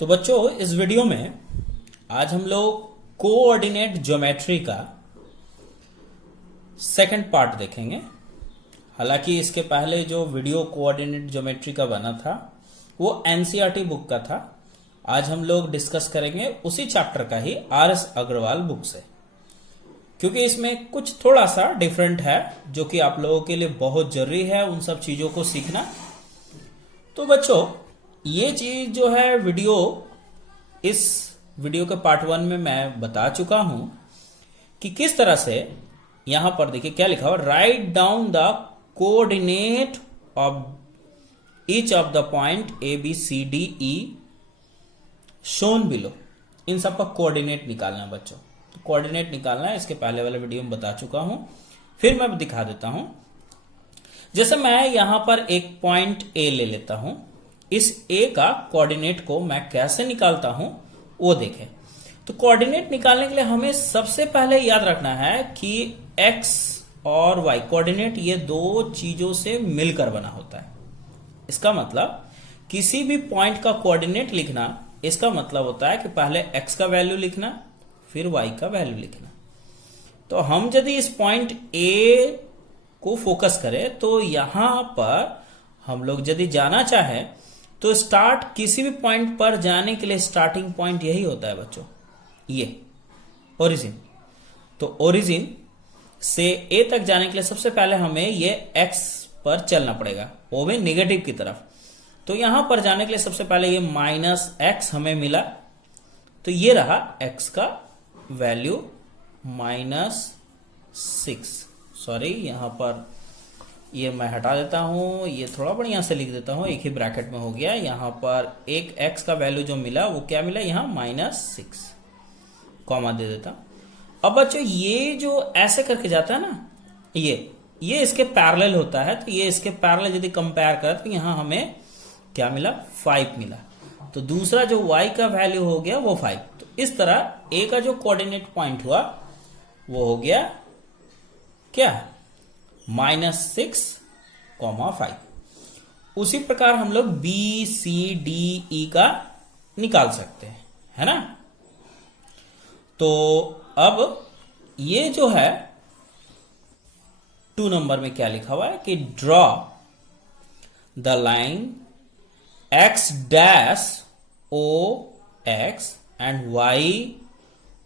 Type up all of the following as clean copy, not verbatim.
तो बच्चों इस वीडियो में आज हम लोग कोऑर्डिनेट ज्योमेट्री का सेकंड पार्ट देखेंगे। हालांकि इसके पहले जो वीडियो कोऑर्डिनेट ज्योमेट्री का बना था वो एनसीईआरटी बुक का था। आज हम लोग डिस्कस करेंगे उसी चैप्टर का ही आर.एस. अग्रवाल बुक से, क्योंकि इसमें कुछ थोड़ा सा डिफरेंट है जो कि आप लोगों के लिए बहुत जरूरी है उन सब चीजों को सीखना। तो बच्चों ये चीज जो है इस वीडियो के पार्ट 1 में मैं बता चुका हूं कि किस तरह से यहां पर देखिए क्या लिखा हुआ, write down the coordinate of each of the point A B C D E shown below. इन सब का कोऑर्डिनेट निकालना है बच्चों। तो कोऑर्डिनेट निकालना है, इसके पहले वाले वीडियो में बता चुका हूं, फिर मैं दिखा देता हूं। जैसे मैं यहां पर एक पॉइंट ए ले लेता हूं, इस ए का कोऑर्डिनेट को मैं कैसे निकालता हूं वो देखें। तो कोऑर्डिनेट निकालने के लिए हमें सबसे पहले याद रखना है कि एक्स और वाई कोऑर्डिनेट ये दो चीजों से मिलकर बना होता है। इसका मतलब किसी भी पॉइंट का कोऑर्डिनेट लिखना, इसका मतलब होता है कि पहले एक्स का वैल्यू लिखना फिर वाई का वैल्यू लिखना। तो हम यदि इस पॉइंट ए को फोकस करें तो यहां पर हम लोग यदि जाना चाहें तो स्टार्ट किसी भी पॉइंट पर जाने के लिए स्टार्टिंग पॉइंट यही होता है बच्चों, ये ओरिजिन। तो ओरिजिन से ए तक जाने के लिए सबसे पहले हमें ये एक्स पर चलना पड़ेगा, वो भी निगेटिव की तरफ। तो यहां पर जाने के लिए सबसे पहले ये माइनस एक्स हमें मिला, तो ये रहा एक्स का वैल्यू -6। सॉरी, यहां पर ये मैं हटा देता हूं, ये थोड़ा बढ़िया से लिख देता हूं, एक ही ब्रैकेट में हो गया। यहां पर एक एक्स का वैल्यू जो मिला वो क्या मिला, यहां -6 कॉमा दे देता। अब बच्चों ये जो ऐसे करके जाता है ना, ये इसके पैरेलल होता है। तो ये इसके पैरेलल यदि कंपेयर करें तो यहां हमें क्या मिला, 5 मिला। तो दूसरा जो y का वैल्यू हो गया वो 5। तो इस तरह a का जो कोऑर्डिनेट पॉइंट हुआ वो हो गया क्या, -6, 5। उसी प्रकार हम लोग b c d e का निकाल सकते हैं, है ना। तो अब ये जो है 2 नंबर में क्या लिखा हुआ है कि draw the line x dash o x and y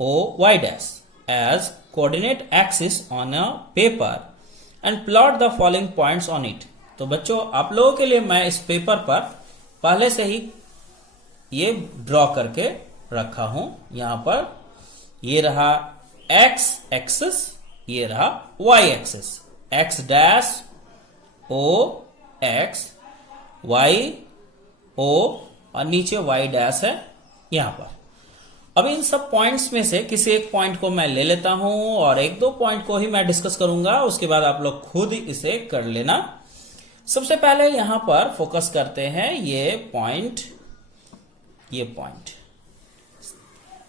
o y dash as coordinate axis on a paper and plot the following points on it। तो बच्चों आप लोगों के लिए मैं इस पेपर पर पहले से ही ये ड्रॉ करके रखा हूं। यहां पर ये रहा x एक्सिस, ये रहा y axis, x dash o x y o और नीचे y डैश है यहां पर। अब इन सब पॉइंट्स में से किसी एक पॉइंट को मैं ले लेता हूं और एक दो पॉइंट को ही मैं डिस्कस करूंगा, उसके बाद आप लोग खुद इसे कर लेना। सबसे पहले यहां पर फोकस करते हैं ये पॉइंट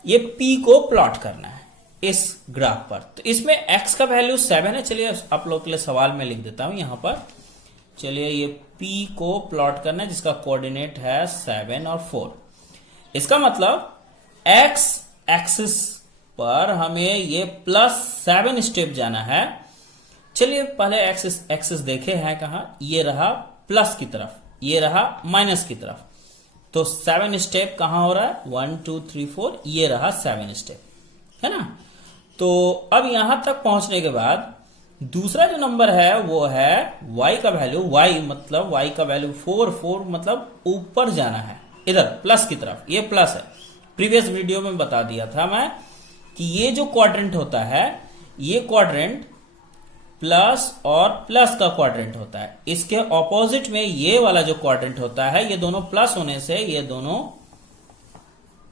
ये P को प्लॉट करना है इस ग्राफ पर। तो इसमें x का वैल्यू 7 है। चलिए आप लोग के लिए सवाल में लिख देता हूं यहां पर। चलिए ये P को प्लॉट करना है जिसका कोऑर्डिनेट है 7 और 4। इसका मतलब x एक्सिस पर हमें ये +7 स्टेप जाना है। चलिए पहले एक्सिस देखे हैं कहा, ये रहा प्लस की तरफ, ये रहा माइनस की तरफ। तो 7 स्टेप कहां हो रहा है, 1 2 3 4, ये रहा 7 स्टेप, है ना। तो अब यहां तक पहुंचने के बाद दूसरा जो नंबर है वो है y का वैल्यू। y मतलब y का वैल्यू 4 मतलब ऊपर जाना है, इधर प्लस की तरफ, ये प्लस है। प्रीवियस वीडियो में बता दिया था मैं कि ये जो क्वाड्रेंट होता है, ये क्वाड्रेंट प्लस और प्लस का क्वाड्रेंट होता है। इसके ऑपोजिट में ये वाला जो क्वाड्रेंट होता है, ये दोनों प्लस होने से ये दोनों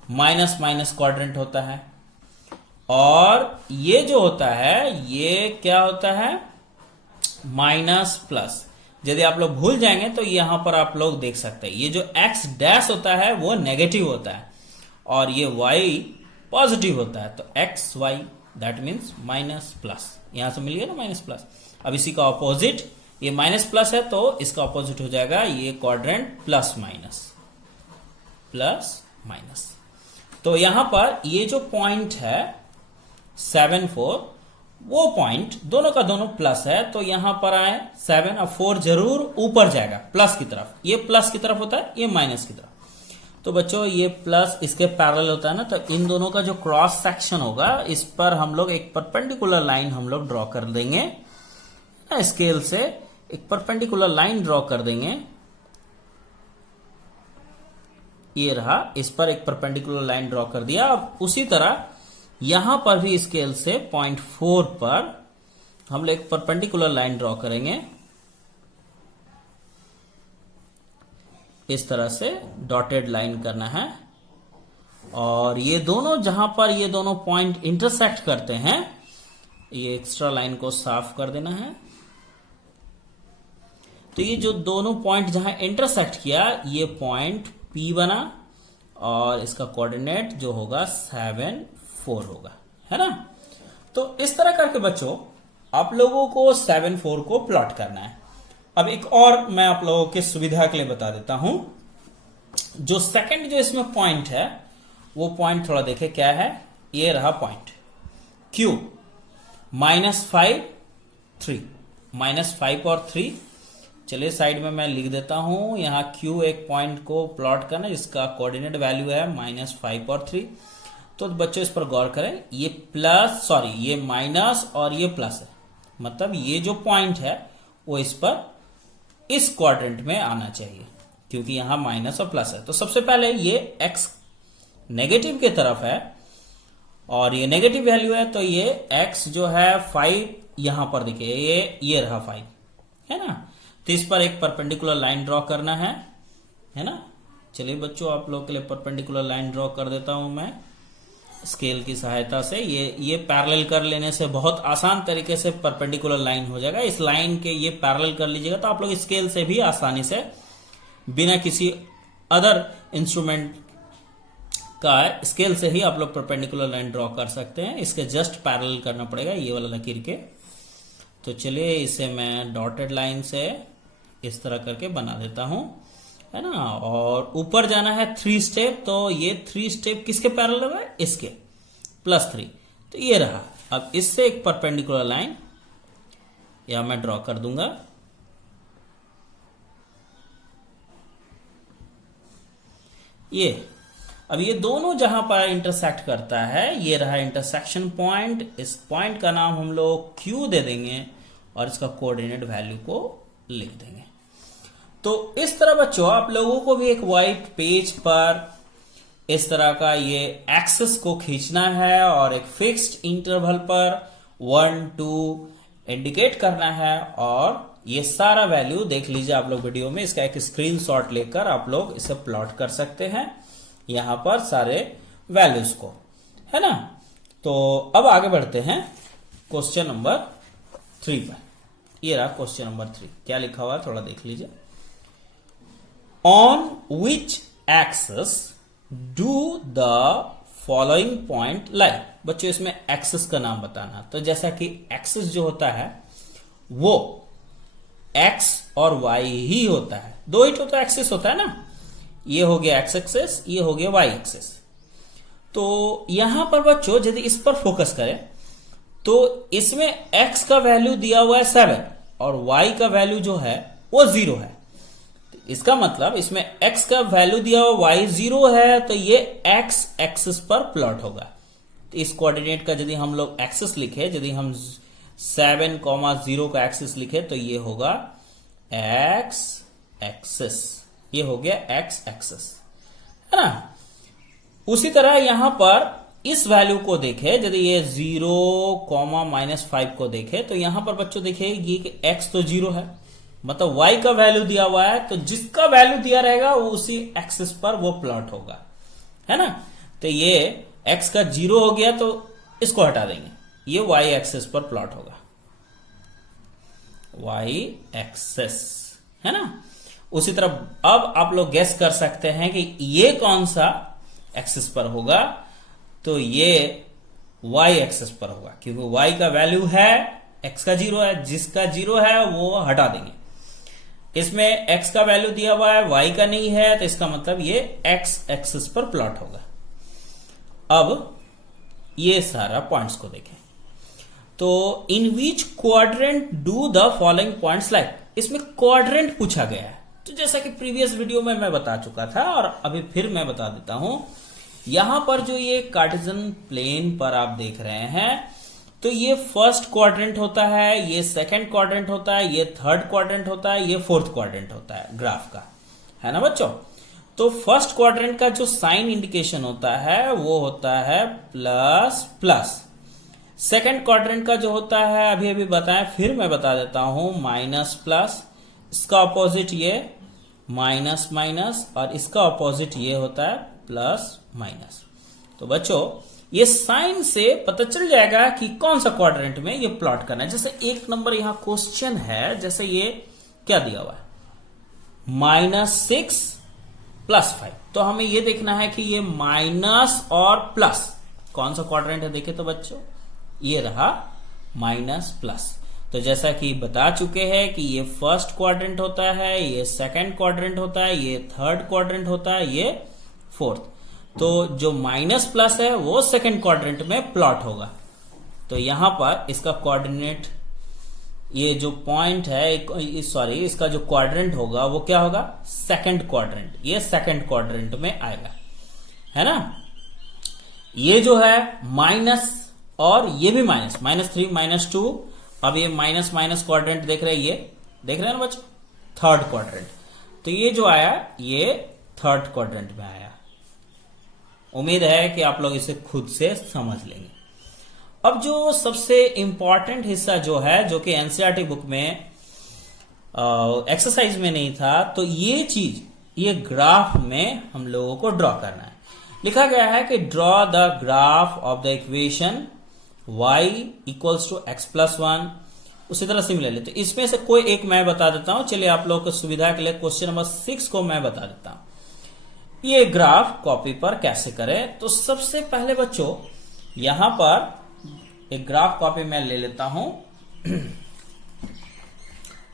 माइनस माइनस क्वाड्रेंट होता है। और ये जो होता है ये क्या होता है, माइनस प्लस। यदि आप लोग भूल जाएंगे तो यहां पर आप लोग देख सकते हैं ये जो x डैश होता है वो नेगेटिव होता है और ये y पॉजिटिव होता है। तो X Y that means minus plus, यहां से मिल गया ना माइनस प्लस। अब इसी का ऑपोजिट, ये माइनस प्लस है तो इसका ऑपोजिट हो जाएगा ये क्वाड्रेंट प्लस माइनस। तो यहां पर ये जो पॉइंट है 7,4, वो पॉइंट दोनों का दोनों प्लस है, तो यहां पर आए 7 और 4 जरूर ऊपर जाएगा प्लस की तरफ। ये प्लस की तरफ होता है, ये माइनस की तरफ। तो बच्चों ये प्लस इसके पैरेलल होता है ना, तो इन दोनों का जो क्रॉस सेक्शन होगा, इस पर हम लोग एक परपेंडिकुलर लाइन हम लोग ड्रॉ कर देंगे। स्केल से एक परपेंडिकुलर लाइन ड्रॉ कर देंगे। ये रहा, इस पर एक परपेंडिकुलर लाइन ड्रॉ कर दिया। अब उसी तरह यहां पर भी स्केल से 0.4 पर हम लोग एक परपेंडिकुलर लाइन ड्रॉ करेंगे। इस तरह से डॉटेड लाइन करना है, और ये दोनों जहां पर ये दोनों पॉइंट इंटरसेक्ट करते हैं, ये एक्स्ट्रा लाइन को साफ कर देना है। तो ये जो दोनों पॉइंट जहां इंटरसेक्ट किया, ये पॉइंट P बना, और इसका कोऑर्डिनेट जो होगा 7, 4 होगा, है ना। तो इस तरह करके बच्चों आप लोगों को 7, 4 को प्लॉट करना है। अब एक और मैं आप लोगों के सुविधा के लिए बता देता हूं। जो सेकंड जो इसमें पॉइंट है, वो पॉइंट थोड़ा देखे क्या है। ये रहा पॉइंट Q, -5, 3, -5 और 3। चलिए साइड में मैं लिख देता हूं। यहां Q एक पॉइंट को प्लॉट करना, जिसका कोऑर्डिनेट वैल्यू है -5 और 3। तो बच्चों इस पर गौर करें, ये ये माइनस और ये प्लस है, मतलब ये जो पॉइंट है वो इस पर इस क्वाड्रेंट में आना चाहिए, क्योंकि यहां माइनस और प्लस है। तो सबसे पहले ये x नेगेटिव की तरफ है, और ये नेगेटिव वैल्यू है, तो ये x जो है 5 यहां पर दिखे, ये रहा 5, है ना। तो इस पर एक परपेंडिकुलर लाइन ड्रॉ करना है ना। चलिए बच्चों आप लोगों के लिए परपेंडिकुलर लाइन ड्रॉ कर देता हूं मैं स्केल की सहायता से। ये पैरेलल कर लेने से बहुत आसान तरीके से परपेंडिकुलर लाइन हो जाएगा। इस लाइन के ये पैरेलल कर लीजिएगा, तो आप लोग स्केल से भी आसानी से बिना किसी अदर इंस्ट्रूमेंट का स्केल से ही आप लोग परपेंडिकुलर लाइन ड्रॉ कर सकते हैं। इसके जस्ट पैरेलल करना पड़ेगा ये वाला लकीर के। तो चलिए इसे मैं डॉटेड लाइन से इस तरह करके बना देता हूं, है ना। और ऊपर जाना है 3 स्टेप, तो ये 3 स्टेप किसके पैरेलल है, इसके +3। तो ये रहा। अब इससे एक परपेंडिकुलर लाइन यहां मैं ड्रॉ कर दूंगा। अब ये दोनों जहां पर इंटरसेक्ट करता है, ये रहा इंटरसेक्शन पॉइंट। इस पॉइंट का नाम हम लोग Q दे देंगे, और इसका कोऑर्डिनेट वैल्यू को लिख देंगे। तो इस तरह बच्चों आप लोगों को भी एक वाइट पेज पर इस तरह का ये एक्सिस को खींचना है, और एक फिक्स्ड इंटरवल पर 1, 2 इंडिकेट करना है। और ये सारा वैल्यू देख लीजिए आप लोग वीडियो में, इसका एक स्क्रीनशॉट लेकर आप लोग इसे प्लॉट कर सकते हैं यहां पर सारे वैल्यूज को, है ना। तो अब आगे बढ़ते हैं क्वेश्चन नंबर 3 पर। ये रहा क्वेश्चन नंबर 3, क्या लिखा हुआ है थोड़ा देख लीजिए। On which axis do the following point लाई। बच्चों इसमें एक्सिस का नाम बताना। तो जैसा कि एक्सिस जो होता है वो x और y ही होता है, दो ही तो एक्सिस होता है ना। ये हो गया x एक्सिस, ये हो गया y एक्सिस। तो यहां पर बच्चों यदि इस पर फोकस करें, तो इसमें x का वैल्यू दिया हुआ है 7, और y का वैल्यू जो है वो 0 है। तो इसका मतलब इसमें x का वैल्यू दिया हुआ y 0 है, तो ये x एक्सिस पर प्लॉट होगा। तो इस कोऑर्डिनेट का यदि हम लोग एक्सिस लिखे, यदि हम 7, 0 का एक्सिस लिखे, तो ये होगा x एक्सिस। ये हो गया x एक्सिस, है ना। उसी तरह यहां पर इस वैल्यू को देखे, यदि ये 0, -5 को देखे, तो यहां पर बच्चों देखिए ये कि x तो 0 है, मतलब y का वैल्यू दिया हुआ है, तो जिसका वैल्यू दिया रहेगा वो उसी एक्सिस पर वो प्लॉट होगा, है ना। तो ये x का 0 हो गया, तो इसको हटा देंगे, ये y एक्सिस पर प्लॉट होगा, y एक्सिस, है ना। उसी तरह अब आप लोग गेस कर सकते हैं कि ये कौन सा एक्सिस पर होगा। तो ये y एक्सिस पर होगा, क्योंकि y का वैल्यू है, x का 0 है, जिसका 0 है वो हटा देंगे। इसमें x का वैल्यू दिया हुआ है, y का नहीं है, तो इसका मतलब ये x एक्सिस पर प्लॉट होगा। अब ये सारा पॉइंट्स को देखें, तो in which quadrant do the following points like, इसमें क्वाड्रेंट पूछा गया है। तो जैसा कि प्रीवियस वीडियो में मैं बता चुका था और अभी फिर मैं बता देता हूं, यहां पर जो ये कार्टेशियन प्लेन पर आप देख रहे हैं, तो ये फर्स्ट क्वाड्रेंट होता है, ये सेकंड क्वाड्रेंट होता है, ये थर्ड क्वाड्रेंट होता है, ये फोर्थ क्वाड्रेंट होता है ग्राफ का, है ना बच्चों। तो फर्स्ट क्वाड्रेंट का जो साइन इंडिकेशन होता है वो होता है प्लस प्लस। सेकंड क्वाड्रेंट का जो होता है अभी अभी बताएं, फिर मैं बता देता हूं, माइनस प्लस। इसका ऑपोजिट ये माइनस माइनस, और इसका ऑपोजिट ये होता है प्लस माइनस। तो बच्चों ये साइन से पता चल जाएगा कि कौन सा क्वाड्रेंट में ये प्लॉट करना है। जैसे एक नंबर यहां क्वेश्चन है, जैसे ये क्या दिया हुआ है, -6 + 5, तो हमें ये देखना है कि ये माइनस और प्लस कौन सा क्वाड्रेंट है। देखे तो बच्चों ये रहा माइनस प्लस। तो जैसा कि बता चुके हैं कि ये फर्स्ट क्वाड्रेंट होता है, ये सेकंड क्वाड्रेंट होता है, ये थर्ड क्वाड्रेंट होता है, ये फोर्थ। तो जो माइनस प्लस है वो सेकंड क्वाड्रेंट में प्लॉट होगा। तो यहां पर इसका कोऑर्डिनेट, ये जो पॉइंट है, सॉरी, इसका जो क्वाड्रेंट होगा वो क्या होगा, सेकंड क्वाड्रेंट। ये सेकंड क्वाड्रेंट में आएगा, है ना। ये जो है माइनस और ये भी माइनस, -3 -2। अब ये माइनस माइनस क्वाड्रेंट देख रहे हैं, ये देख रहे हैं ना बच्चों, थर्ड क्वाड्रेंट। तो ये जो आया ये थर्ड क्वाड्रेंट में आया। उम्मीद है कि आप लोग इसे खुद से समझ लेंगे। अब जो सबसे इंपॉर्टेंट हिस्सा जो है, जो कि एनसीईआरटी बुक में एक्सरसाइज में नहीं था, तो ये चीज, ये ग्राफ में हम लोगों को ड्रॉ करना है। लिखा गया है कि draw the graph of the equation y = x + 1। उसी तरह सिमिलरली, तो इसमें से कोई एक मैं बता देता हूं। चलिए आप लोगों को सुविधा के लिए क्वेश्चन नंबर 6 को मैं बता देता हूं। ये ग्राफ कॉपी पर कैसे करें, तो सबसे पहले बच्चों यहां पर एक ग्राफ कॉपी मैं ले लेता हूं।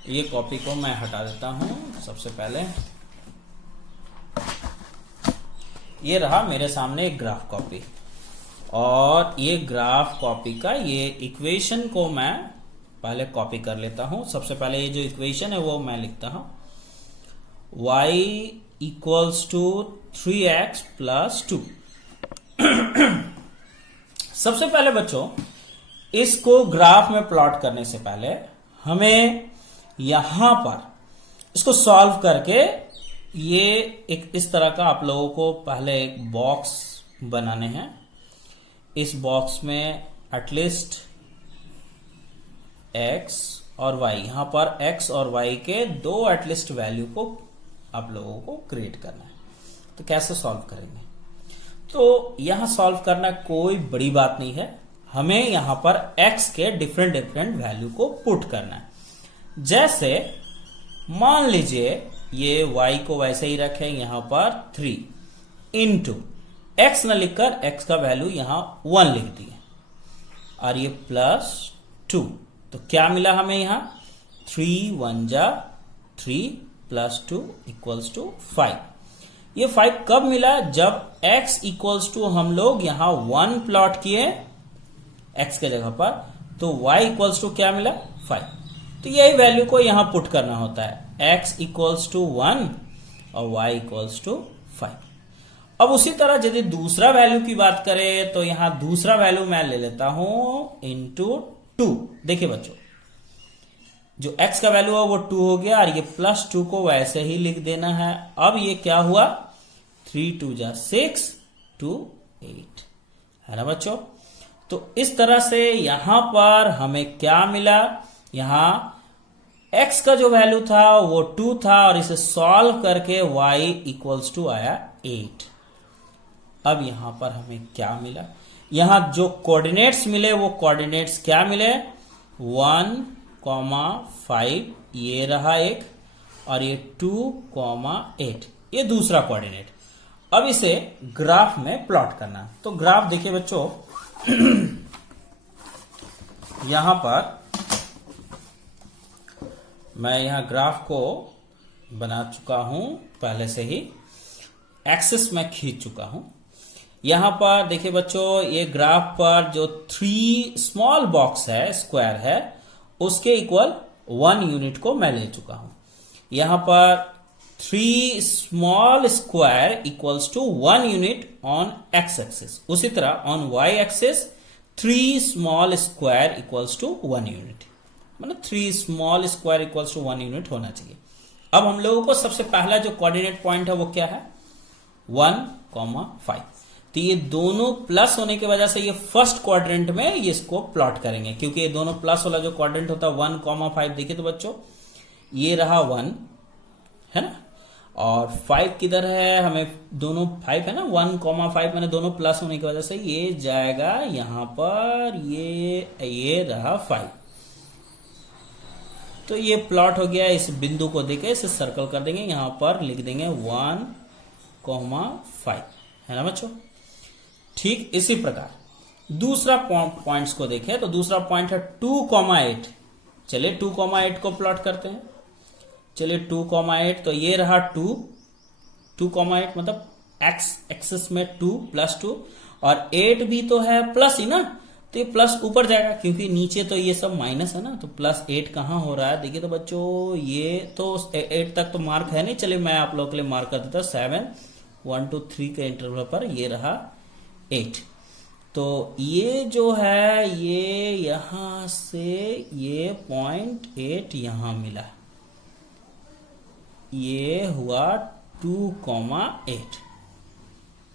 ये कॉपी को मैं हटा देता हूं। सबसे पहले ये रहा मेरे सामने एक ग्राफ कॉपी, और ये ग्राफ कॉपी का ये इक्वेशन को मैं पहले कॉपी कर लेता हूं। सबसे पहले ये जो इक्वेशन है वो मैं लिखता हूं, y = 3x + 2। सबसे पहले बच्चों इसको ग्राफ में प्लॉट करने से पहले हमें यहां पर इसको सॉल्व करके ये एक इस तरह का आप लोगों को पहले एक बॉक्स बनाने हैं। इस बॉक्स में एटलीस्ट x और y, यहां पर x और y के दो एटलीस्ट वैल्यू को आप लोगों को क्रिएट करना है। तो कैसे सॉल्व करेंगे, तो यहां सॉल्व करना कोई बड़ी बात नहीं है। हमें यहां पर x के डिफरेंट डिफरेंट वैल्यू को पुट करना है। जैसे मान लीजिए ये y को वैसे ही रखें, यहां पर 3 इंटू x न लिखकर x का वैल्यू यहां 1 लिख दिए, और ये +2। तो क्या मिला हमें यहां, 3 1 जा 3 + 2 = 5। ये 5 कब मिला, जब x = हम लोग यहां 1 प्लॉट किए x के जगह पर, तो y = क्या मिला, 5। तो यही वैल्यू को यहां पुट करना होता है, x = 1 और y = 5। अब उसी तरह यदि दूसरा वैल्यू की बात करें, तो यहां दूसरा वैल्यू मैं ले लेता हूं *2। देखिए बच्चों, जो x का वैल्यू है वो 2 हो गया, और ये +2 को वैसे ही लिख देना है। अब ये क्या हुआ, 3 2 जा 6 2 8, है ना बच्चों। तो इस तरह से यहां पर हमें क्या मिला, यहां x का जो वैल्यू था वो 2 था, और इसे सॉल्व करके y = आया 8। अब यहां पर हमें क्या मिला, यहां जो कोऑर्डिनेट्स मिले वो कोऑर्डिनेट्स क्या मिले, 1, 5 ये रहा एक, और ये 2, 8 ये दूसरा कोऑर्डिनेट। अब इसे ग्राफ में प्लॉट करना। तो ग्राफ देखिए बच्चों, यहां पर मैं यहां ग्राफ को बना चुका हूं पहले से ही, एक्सिस में खींच चुका हूं। यहां पर देखिए बच्चों, ये ग्राफ पर जो 3 स्मॉल बॉक्स है, स्क्वायर है, उसके इक्वल 1 यूनिट को मैं ले चुका हूं। यहां पर 3 small square equals to 1 unit on X axis. उसी तरह on Y axis 3 small square equals to 1 unit, मतलब 3 small square equals to 1 unit होना चाहिए। अब हम लोगों को सबसे पहला जो कोऑर्डिनेट पॉइंट है वो क्या है, 1,5। तो ये दोनों प्लस होने की वजह से ये फर्स्ट क्वाड्रेंट में ये इसको प्लॉट करेंगे, क्योंकि ये दोनों प्लस वाला जो क्वाड्रेंट होता है 1,5। देखिए तो बच्चों, ये रहा 1 है ना, और 5 किधर है, हमें दोनों 5 है ना, 1,5 मैंने दोनों प्लस होने की वजह से ये जाएगा यहां पर, ये रहा 5। तो ये प्लॉट हो गया। इस बिंदु को देके इसे सर्कल कर देंगे, यहां पर लिख देंगे 1,5 है ना बच्चों। ठीक इसी प्रकार दूसरा पॉइंट्स को देखें तो दूसरा पॉइंट है 2,8। चलिए 2,8 को प्लॉट करते हैं। चलिए 2,8, तो ये रहा 2,8 मतलब एक्स एक्सिस में 2 + 2, और 8 भी तो है प्लस ही ना, तो ये प्लस ऊपर जाएगा क्योंकि नीचे तो ये सब माइनस है ना, तो +8 कहां हो रहा है। देखिए तो बच्चों, ये तो 8 तक तो मार्क है नहीं, चलिए मैं आप लोगों के लिए मार्क कर देता हूं 7, 1 2 3 के इंटरवल पर ये रहा 8। तो ये जो है, ये यहां से ये 0.8 यहां मिला, ये हुआ 2,8।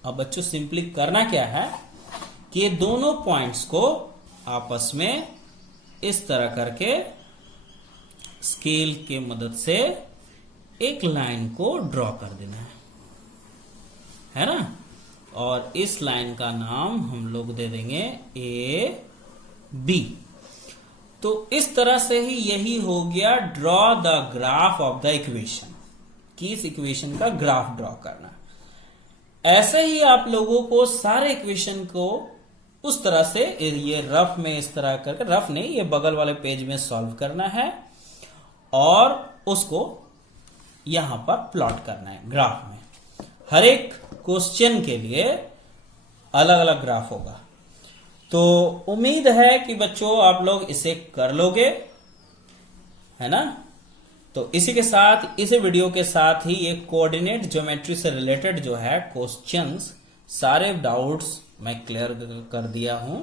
अब बच्चों सिंपली करना क्या है कि दोनों पॉइंट्स को आपस में इस तरह करके स्केल के मदद से एक लाइन को ड्रॉ कर देना है ना, और इस लाइन का नाम हम लोग दे देंगे AB। तो इस तरह से ही यही हो गया draw the graph of the equation, कि इस इक्वेशन का ग्राफ ड्रॉ करना। ऐसे ही आप लोगों को सारे इक्वेशन को उस तरह से ये रफ में इस तरह करके, रफ नहीं, ये बगल वाले पेज में सॉल्व करना है और उसको यहां पर प्लॉट करना है ग्राफ में। हर एक क्वेश्चन के लिए अलग अलग ग्राफ होगा। तो उम्मीद है कि बच्चों आप लोग इसे कर लोगे, है ना। तो इसी के साथ, इस वीडियो के साथ ही ये कोऑर्डिनेट ज्योमेट्री से रिलेटेड जो है क्वेश्चंस, सारे डाउट्स मैं क्लियर कर दिया हूं।